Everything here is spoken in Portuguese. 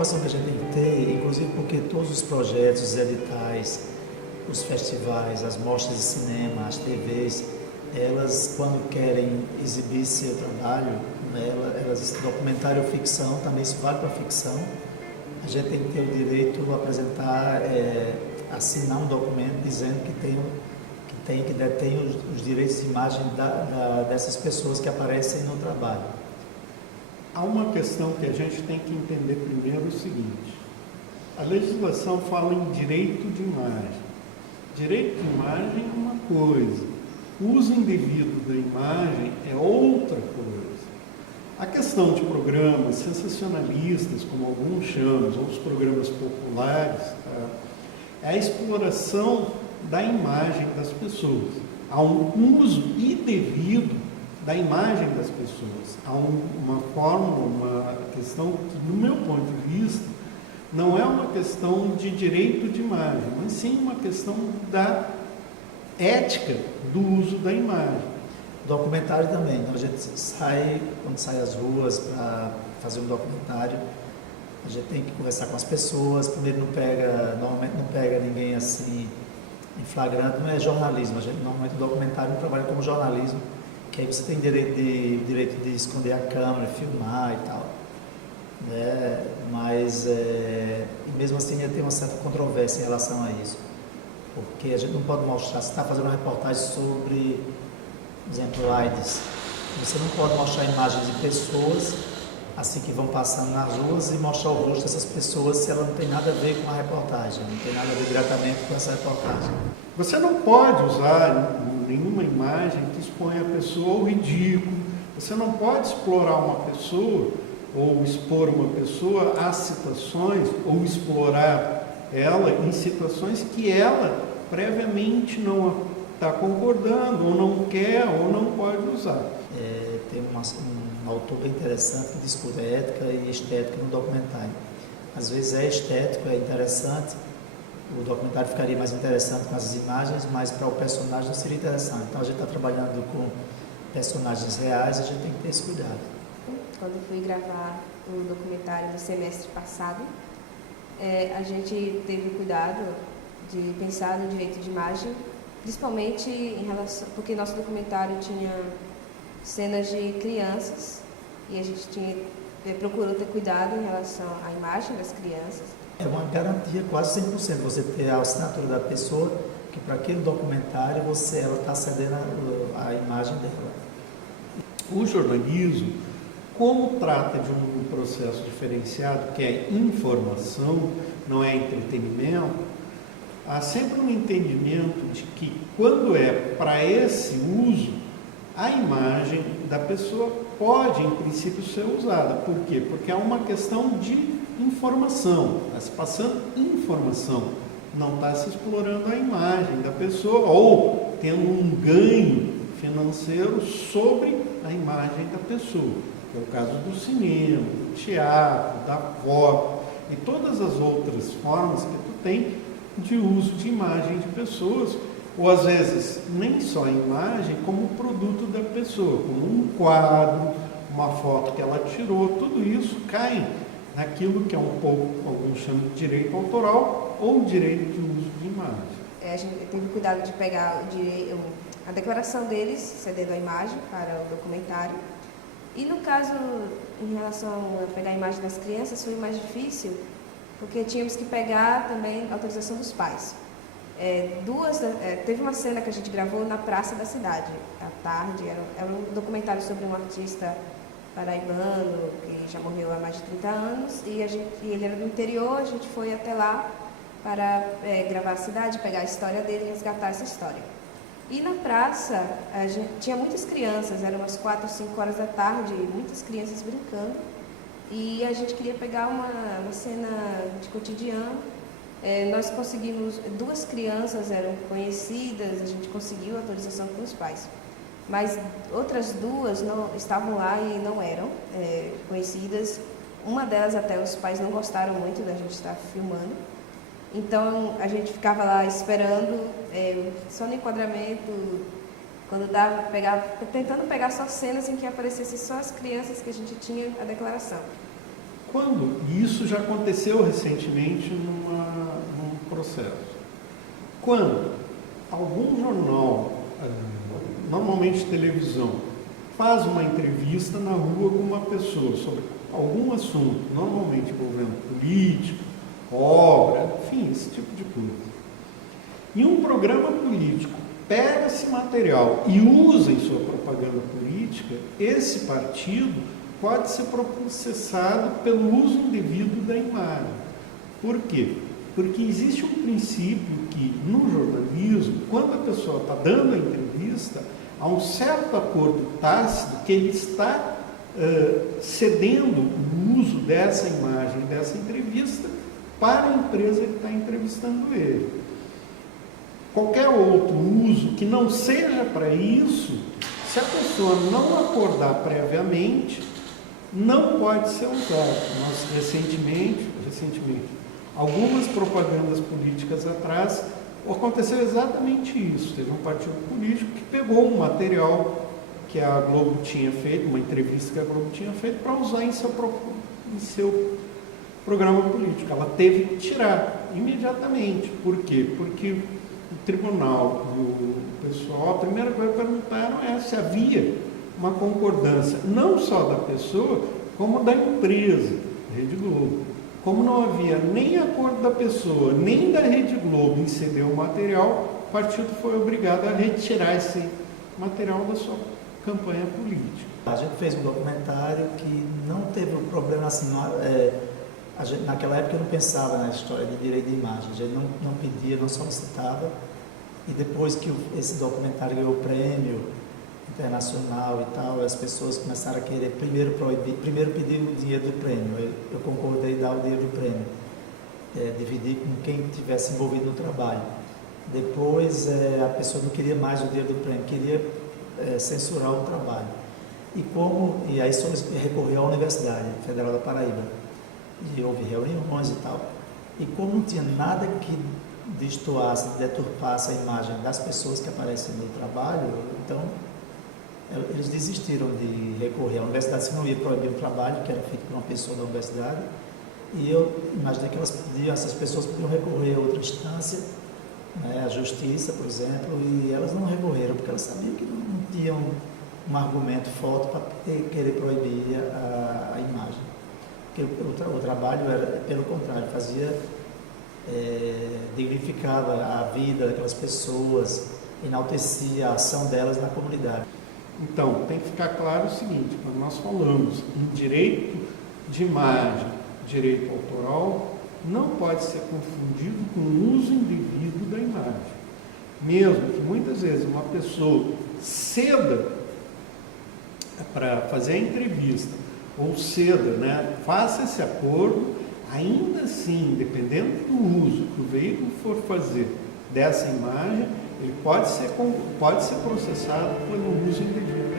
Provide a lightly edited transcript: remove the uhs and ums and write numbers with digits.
preocupação que a gente tem que ter, inclusive porque todos os projetos, os editais, os festivais, as mostras de cinema, as TVs, elas, quando querem exibir seu trabalho, né, documentário ou ficção, também isso vale para ficção, a gente tem que ter o direito de apresentar, assinar um documento dizendo que detém os direitos de imagem dessas pessoas que aparecem no trabalho. Há uma questão que a gente tem que entender primeiro o seguinte: a legislação fala em direito de imagem. Direito de imagem é uma coisa, o uso indevido da imagem é outra coisa. A questão de programas sensacionalistas, como alguns chamam, ou os programas populares, tá? É a exploração da imagem das pessoas. Há um uso indevido da imagem das pessoas. Há uma fórmula, uma questão que, no meu ponto de vista, não é uma questão de direito de imagem, mas sim uma questão da ética do uso da imagem. Documentário também. Então a gente quando sai às ruas para fazer um documentário, a gente tem que conversar com as pessoas. Primeiro normalmente não pega ninguém assim em flagrante, não é jornalismo. A gente normalmente o documentário não trabalha como jornalismo, que aí você tem direito de esconder a câmera, filmar e tal. Né? Mas mesmo assim tem uma certa controvérsia em relação a isso, porque a gente não pode mostrar, se está fazendo uma reportagem sobre, por exemplo, AIDS, você não pode mostrar imagens de pessoas assim que vão passando nas ruas e mostrar o rosto dessas pessoas se ela não tem nada a ver com a reportagem, não tem nada a ver diretamente com essa reportagem. Você não pode usar nenhuma imagem que exponha a pessoa ao ridículo, você não pode explorar uma pessoa ou expor uma pessoa a situações, ou explorar ela em situações que ela previamente não está concordando, ou não quer, ou não pode usar. Tem um autor bem interessante que discute ética e estética no documentário. Às vezes é estético, é interessante, o documentário ficaria mais interessante com as imagens, mas para o personagem não seria interessante. Então a gente está trabalhando com personagens reais, a gente tem que ter esse cuidado. Quando eu fui gravar o documentário do semestre passado, a gente teve cuidado de pensar no direito de imagem, principalmente em relação, porque nosso documentário tinha cenas de crianças e a gente procurou ter cuidado em relação à imagem das crianças. É uma garantia quase 100% você ter a assinatura da pessoa que para aquele documentário ela está cedendo a imagem dela. O jornalismo, como trata de um processo diferenciado, que é informação, não é entretenimento, há sempre um entendimento de que quando é para esse uso, a imagem da pessoa pode, em princípio, ser usada. Por quê? Porque é uma questão de informação, está se passando informação, não está se explorando a imagem da pessoa ou tendo um ganho financeiro sobre a imagem da pessoa. É o caso do cinema, do teatro, da foto e todas as outras formas que tu tem de uso de imagem de pessoas, ou às vezes nem só a imagem, como o produto da pessoa, como um quadro, uma foto que ela tirou, tudo isso cai naquilo que é um pouco, alguns chamam de direito autoral ou direito de uso de imagem. A gente teve cuidado de pegar a declaração deles, cedendo a imagem para o documentário. E no caso, em relação a pegar a imagem das crianças, foi mais difícil, porque tínhamos que pegar também a autorização dos pais. Teve uma cena que a gente gravou na praça da cidade, à tarde, era um documentário sobre um artista paraibano, que já morreu há mais de 30 anos, e ele era do interior, a gente foi até lá para gravar a cidade, pegar a história dele e resgatar essa história. E na praça, tinha muitas crianças, eram umas 4 ou 5 horas da tarde, muitas crianças brincando. E a gente queria pegar uma cena de cotidiano. Nós conseguimos, 2 crianças eram conhecidas, a gente conseguiu a autorização com os pais. Mas outras 2 não estavam lá e não eram conhecidas. Uma delas até os pais não gostaram muito da gente estar filmando. Então, a gente ficava lá esperando, só no enquadramento, quando dava, tentando pegar só cenas em que aparecessem só as crianças que a gente tinha a declaração. E isso já aconteceu recentemente num processo. Quando algum jornal, normalmente televisão, faz uma entrevista na rua com uma pessoa sobre algum assunto, normalmente envolvendo política, obra, enfim, esse tipo de coisa. E um programa político pega esse material e usa em sua propaganda política, esse partido pode ser processado pelo uso indevido da imagem. Por quê? Porque existe um princípio que, no jornalismo, quando a pessoa está dando a entrevista, há um certo acordo tácito que ele está cedendo o uso dessa imagem, dessa entrevista, para a empresa que está entrevistando ele. Qualquer outro uso que não seja para isso, se a pessoa não acordar previamente, não pode ser usado. Nós recentemente, algumas propagandas políticas atrás, aconteceu exatamente isso. Teve um partido político que pegou um material que a Globo tinha feito, uma entrevista que a Globo tinha feito, para usar em seu programa político. Ela teve que tirar imediatamente. Por quê? Porque o tribunal e o pessoal, a primeira coisa que perguntaram é se havia uma concordância, não só da pessoa, como da empresa, Rede Globo. Como não havia nem acordo da pessoa, nem da Rede Globo em ceder o material, o partido foi obrigado a retirar esse material da sua campanha política. A gente fez um documentário que não teve um problema assim, naquela época eu não pensava na história de direito de imagem, a gente não pedia, não solicitava, e depois que esse documentário ganhou o prêmio internacional e tal, as pessoas começaram a querer primeiro pedir o dinheiro do prêmio. Eu concordei em dar o dinheiro do prêmio, dividir com quem estivesse envolvido no trabalho. Depois a pessoa não queria mais o dinheiro do prêmio, queria censurar o trabalho. E aí recorreu à Universidade Federal da Paraíba, e houve reuniões e tal. E como não tinha nada que destoasse, deturpasse a imagem das pessoas que aparecem no trabalho, então eles desistiram de recorrer à universidade, se não ia proibir o trabalho que era feito por uma pessoa da universidade, e eu imaginei que essas pessoas podiam recorrer a outra instância, né, a justiça, por exemplo, e elas não recorreram, porque elas sabiam que não tinham um argumento forte para querer proibir a imagem. Porque o trabalho era, pelo contrário, dignificava a vida daquelas pessoas, enaltecia a ação delas na comunidade. Então, tem que ficar claro o seguinte, quando nós falamos em direito de imagem, direito autoral, não pode ser confundido com o uso indevido da imagem. Mesmo que muitas vezes uma pessoa ceda para fazer a entrevista, ou ceda, né, faça esse acordo, ainda assim, dependendo do uso que o veículo for fazer dessa imagem, ele pode ser processado pelo uso indevido.